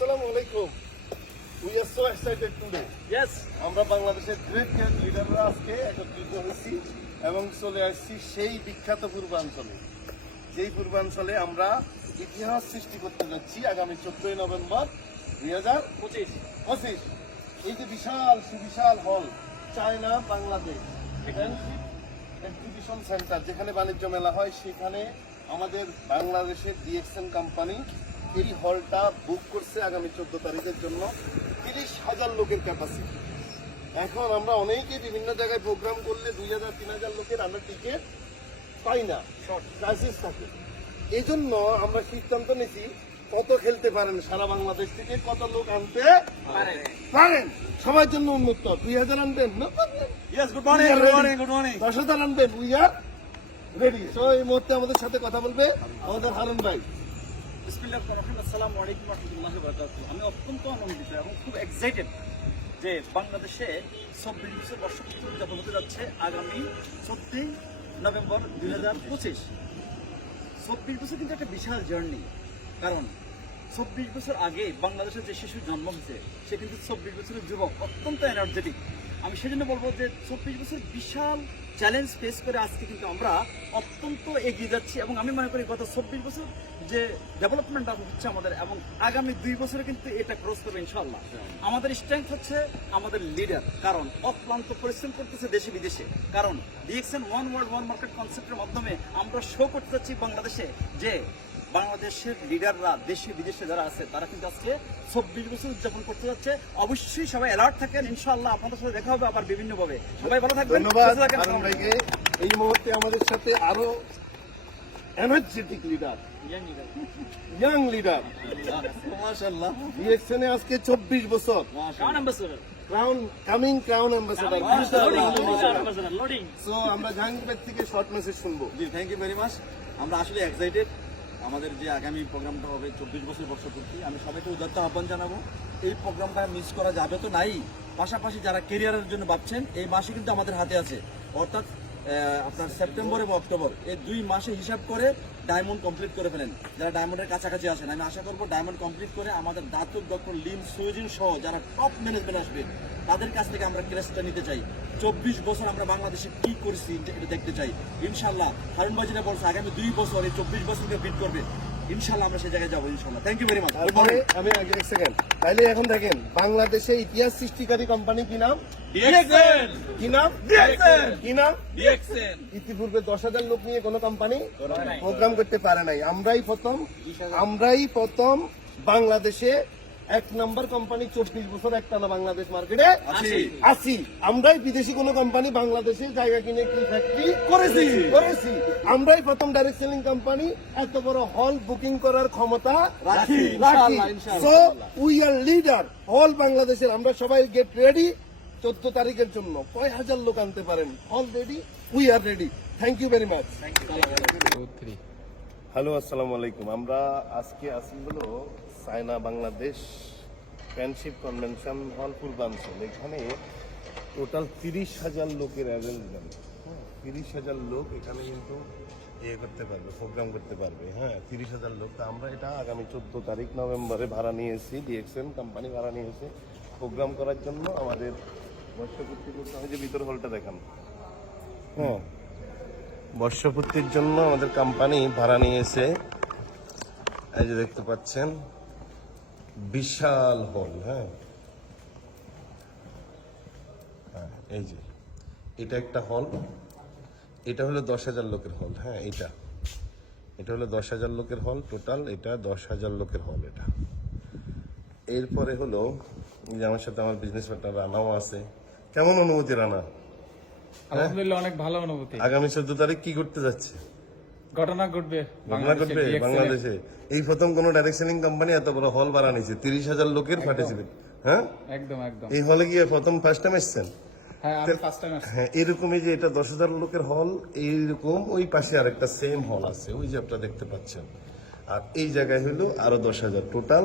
আসসালামু আলাইকুম। We are so excited today. Yes. আমরা বাংলাদেশের গ্রেট গ্রেট লিডাররা আজকে একত্রিত হয়েছি এবং চলে আসছি সেই বিখ্যাত পূর্বাঞ্চলে, যেই পূর্বাঞ্চলে আমরা ইতিহাস সৃষ্টি করতে যাচ্ছি আগামী 14 নভেম্বর 2025। এই যে বিশাল সুবিশাল হল, চায়না বাংলাদেশ এক্সিবিশন সেন্টার, যেখানে বাণিজ্য মেলা হয়, সেখানে আমাদের বাংলাদেশের ডিএক্সএন কোম্পানি এই হলটা বুক করছে আগামী 14 তারিখের জন্য 30,000 লোকের ক্যাপাসিটি। এখন আমরা অনেকেই বিভিন্ন জায়গায় প্রোগ্রাম করলে 2,000-3,000 লোকের আমরা টিকিট পাই না, শর্ট ক্রাইসিস থাকে। এই জন্য আমরা সিদ্ধান্ত নিয়েছি কত খেলতে পারেন সারা বাংলাদেশ থেকে, কত লোক আনতে পারেন, সবার জন্য উন্মুক্ত। 2,000 আনবেন না? Yes, good morning, good morning, good morning. 10,000 আনবেন, উই আর রেডি। সো এই মুহূর্তে আমাদের সাথে কথা বলবে আমাদের হারুন ভাই। আসসালামু আলাইকুম ওয়া রাহমাতুল্লাহি ওয়া বারাকাতুহু। আমি অত্যন্ত আনন্দিত এবং খুব এক্সাইটেড যে বাংলাদেশে 24 বছর বর্ষপূর্তি উদযাপন হতে যাচ্ছে আগামী 14 নভেম্বর 2025। 24 বছর কিন্তু একটা বিশাল জার্নি, কারণ 24 বছর আগে বাংলাদেশের যে শিশু জন্ম হয়েছে সে কিন্তু 24 বছরের যুবক, অত্যন্ত এনার্জেটিক। আমি সেজন্য বলবো যে 24 বছর বিশাল চ্যালেঞ্জ ফেস করে আজকে কিন্তু আমরা অত্যন্ত এগিয়ে যাচ্ছি এবং আমি মনে করি গত 24 বছর যে ডেভেলপমেন্টটা হচ্ছে আমাদের, এবং আগামী 2 বছরে কিন্তু এটা ক্রস করবে ইনশাআল্লাহ। আমাদের স্ট্রেংথ হচ্ছে আমাদের লিডার, কারণ অক্লান্ত পরিশ্রম করতেছে দেশে বিদেশে, কারণ DXN one world one market কনসেপ্টের মাধ্যমে আমরা শো করতে যাচ্ছি বাংলাদেশে যে বাংলাদেশের লিডাররা দেশে বিদেশে যারা আছে তারা কিন্তু আজকে 24 বছর উদযাপন করতে যাচ্ছে। অবশ্যই সবাই অ্যালার্ট থাকেন, ইনশাআল্লাহ আপনাদের সাথে দেখা হবে আবার বিভিন্ন ভাবে। সবাই ভালো থাকবেন, ধন্যবাদ হারুন ভাইকে। এই মুহূর্তে আমাদের সাথে আরো এনার্জেটিক লিডার, ইয়াং লিডার, মাশাআল্লাহ। ডিএক্সএন আজকে 24 বছর, crown coming crown ambassador. So আমরা জাহাঙ্গীর থেকে শর্ট মেসেজ শুনবো। জি, থ্যাংক ইউ ভেরি মাচ। আমরা আসলে এক্সাইটেড আমাদের যে আগামী প্রোগ্রামটা হবে 24 বছর বর্ষপূর্তি। আমি সবাইকে উদাত্ত আহ্বান জানাবো, এই প্রোগ্রামটা মিস করা যাবে তো নাই। পাশাপাশি যারা কেরিয়ারের জন্য ভাবছেন, এই মাসে কিন্তু আমাদের হাতে আছে, অর্থাৎ আপনার সেপ্টেম্বর এবং অক্টোবর, এই 2 মাসে হিসাব করে ডায়মন্ড কমপ্লিট করে ফেলেন। যারা ডায়মন্ডের কাছাকাছি আছেন, আমি আশা করবো ডায়মন্ড কমপ্লিট করে আমাদের দাতুক ডক্টর লিম সুইজিন সহ যারা টপ ম্যানেজমেন্ট আসবে তাদের কাছ থেকে আমরা ক্লাসটা নিতে চাই। 24 বছর আমরা বাংলাদেশে কি করছি এটা দেখতে চাই। ইনশাল্লাহ হারুন ভাই যেটা বলছে, আগামী 2 বছর এই 24 বছরকে বিট করবে, ইনশাল্লাহ আমরা সেই জায়গায় যাবো ইনশাল্লাহ। Thank you very much. তারপরে আমি আগে এক সেকেন্ড, তাইলে এখন দেখেন বাংলাদেশে ইতিহাস সৃষ্টিকারী কোম্পানি কি নাম? ডিএক্সএন। কি নাম? ডিএক্সএন। কি নাম? ডিএক্সএন। ইতিপূর্বে 10,000 লোক নিয়ে কোনো কোম্পানি প্রোগ্রাম করতে পারে নাই। আমরাই প্রথম বাংলাদেশে 1 নম্বর কোম্পানি 24 বছর একটানা বাংলাদেশ মার্কেটে আসি। আমরাই বিদেশি কোনো কোম্পানি বাংলাদেশে জায়গা কিনে কি ফ্যাক্টরি করেছি। আমরাই প্রথম ডাইরেক্ট সেলিং কোম্পানি এত বড় হল বুকিং করার ক্ষমতা রাখি। সো উই আর লিডার হল বাংলাদেশের। আমরা সবাই গেট রেডি 14 তারিখের জন্য। কয় হাজার লোক আনতে পারেন, হল ready, we are ready. Thank you very much. Hello, আসসালামু আলাইকুম। আমরা আজকে আসি হলো China Bangladesh friendship convention hall পূর্বাঞ্চল। এখানে টোটাল 30,000 লোকের অ্যারেঞ্জমেন্ট। 30,000 লোক এখানে কিন্তু করতে পারবে, প্রোগ্রাম করতে পারবে। 30,000 লোক। তা আমরা এটা আগামী 14 তারিখ নভেম্বরে ভাড়া নিয়েছি, ডিএক্সএন কোম্পানি ভাড়া নিয়েছে প্রোগ্রাম করার জন্য। আমাদের বর্ষপূর্তি করতে হয়, যে ভিতর হলটা দেখান। বর্ষপূর্তির জন্য আমাদের কোম্পানি ভাড়া নিয়েছে। এই যে দেখতে পাচ্ছেন বিশাল হল। এই যে এটা একটা হল, এটা হলো 10,000 লোকের হল। এটা হলো 10,000 লোকের হল টোটাল। এটা 10,000 লোকের হল এটা। এরপরে হলো যে আমার সাথে আমার বিজনেস পার্টনার রানাও আছে। কেমন অনুভূতি রানা? আলহামদুলিল্লাহ, অনেক ভালো অনুভূতি। আগামী 14 তারিখ কি করতে যাচ্ছে? ঘটনা ঘটবে বাংলাদেশে। এই প্রথম কোন ডাইরেক্ট সেলিং কোম্পানি এত বড় হল ভাড়া নিয়েছে 30,000 লোকের পার্টিসিপেট। একদম। এই হলে গিয়ে প্রথম ফার্স্ট টাইম এসেছেন? আমি ফার্স্ট টাইম আসছি। এরকমই যে এটা 10,000 লোকের হল, এইরকম ওই পাশে আরেকটা সেম হল আছে, ওই যে আপনারা দেখতে পাচ্ছেন। আর এই জায়গায় হলো আরো 10,000 টোটাল।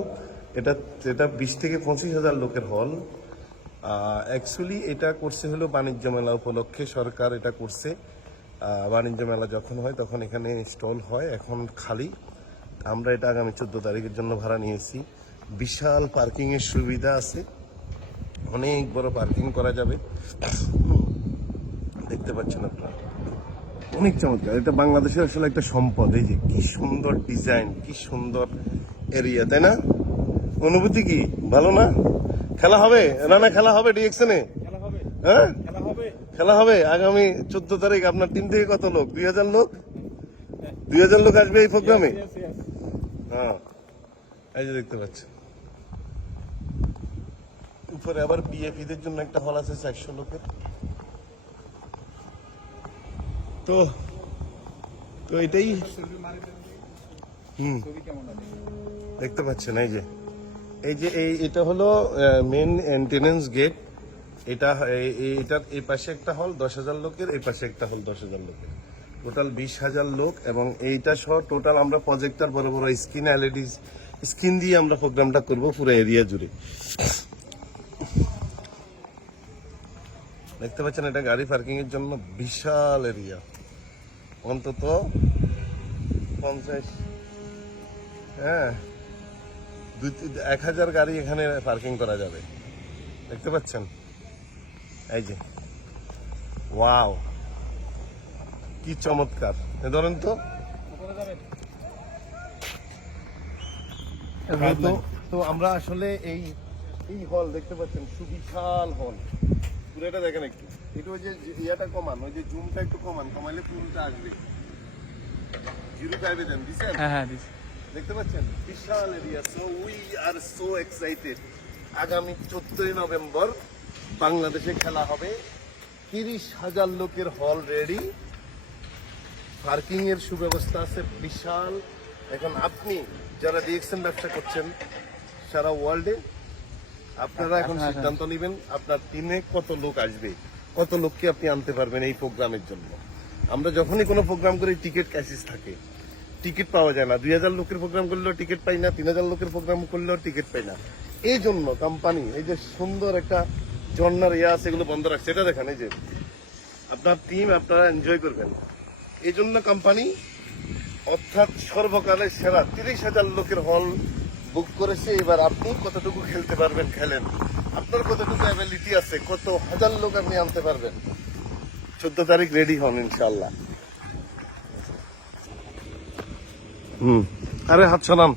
এটা 20 থেকে 25,000 লোকের হল। অ্যাকচুয়ালি এটা করছে হলো বাণিজ্য মেলা উপলক্ষে, সরকার এটা করছে। বাণিজ্য মেলা যখন হয় তখন এখানে স্টল হয়, এখন খালি। আমরা এটা আগামী 14 তারিখের জন্য ভাড়া নিয়েছি। বিশাল পার্কিং এর সুবিধা আছে, অনেক বড় পার্কিং করা যাবে। দেখতে পাচ্ছেন আপনারা, অনেক চমৎকার। এটা বাংলাদেশের আসলে একটা সম্পদ। এই যে কি সুন্দর ডিজাইন, কি সুন্দর এরিয়া, তাই না? অনুভূতি কি ভালো না? খেলা হবে রানা, খেলা হবে ডিএক্সনে, হ্যাঁ খেলা হবে আগামী 14 তারিখ। আপনার টিম থেকে কত লোক? 2000 লোক, 2000 লোক আসবে এই প্রোগ্রামে। হ্যাঁ, এই যে দেখতে পাচ্ছেন উপরে আবার বিএপিদের জন্য একটা হল আছে 400 লোকের। তো তো এটাই দেখতে পাচ্ছেন। এটা হলো মেন এন্ট্রেন্স গেট। এটার এই পাশে একটা হল 10,000 লোকের, এই পাশে একটা হল 10,000 লোকের, টোটাল 20,000 লোক। এবং এইটা সহ টোটাল আমরা প্রজেক্টর, বড় বড় স্ক্রিন, এলইডি স্ক্রিন দিয়ে আমরা প্রোগ্রামটা করবো পুরো এরিয়া জুড়ে। দেখতে পাচ্ছেন এটা গাড়ি পার্কিং এর জন্য বিশাল এরিয়া, অন্তত 50, হ্যাঁ 1000 গাড়ি এখানে পার্কিং করা যাবে। দেখতে পাচ্ছেন এই যে, ওয়াও কি চমৎকার। ধরেন তো তো আমরা আসলে এই হল দেখতে পাচ্ছেন, সুবিশাল হল। পুরোটা দেখেন একটু, একটু ওই যে ইয়াটা কমান, ওই যে জুমটা একটু কমাইলে পুরোটা আসবে। 0.5 দেন, দিছেন? হ্যাঁ দেখতে পাচ্ছেন বিশাল area. So we are so excited. আগামী 14 নভেম্বর বাংলাদেশে খেলা হবে। 30,000 লোকের হল রেডি, পার্কিং এর সুব্যবস্থা আছে বিশাল। এখন আপনি যারা ডিএক্সএন ব্যবসা করছেন সারা ওয়ার্ল্ডে, আপনারা এখন সিদ্ধান্ত নেবেন আপনার টিমে কত লোক আসবে, কত লোককে আপনি আনতে পারবেন এই প্রোগ্রামের জন্য। আমরা যখনই কোনো প্রোগ্রাম করি টিকিট ক্রাইসিস থাকে, টিকিট পাওয়া যায় না। 2000 লোকের প্রোগ্রাম করলেও টিকিট পাই না, 3000 লোকের প্রোগ্রাম করলেও টিকিট পাই না। এই জন্য কোম্পানি এই যে সুন্দর একটা ঝর্ণার আছে, এগুলো বন্ধ রাখছে। এটা দেখেন, এই যে আপনার টিম আপনারা এনজয় করবেন, এই জন্য কোম্পানি অর্থাৎ সর্বকালের সেরা 30,000 লোকের হল বুক করেছে। এবার আপনি কতটুকু খেলতে পারবেন খেলেন, আপনার কতটুকু অ্যাবিলিটি আছে, কত হাজার লোক আপনি আনতে পারবেন। 14 তারিখ রেডি হন ইনশাল্লাহ। আরে হাত সরান।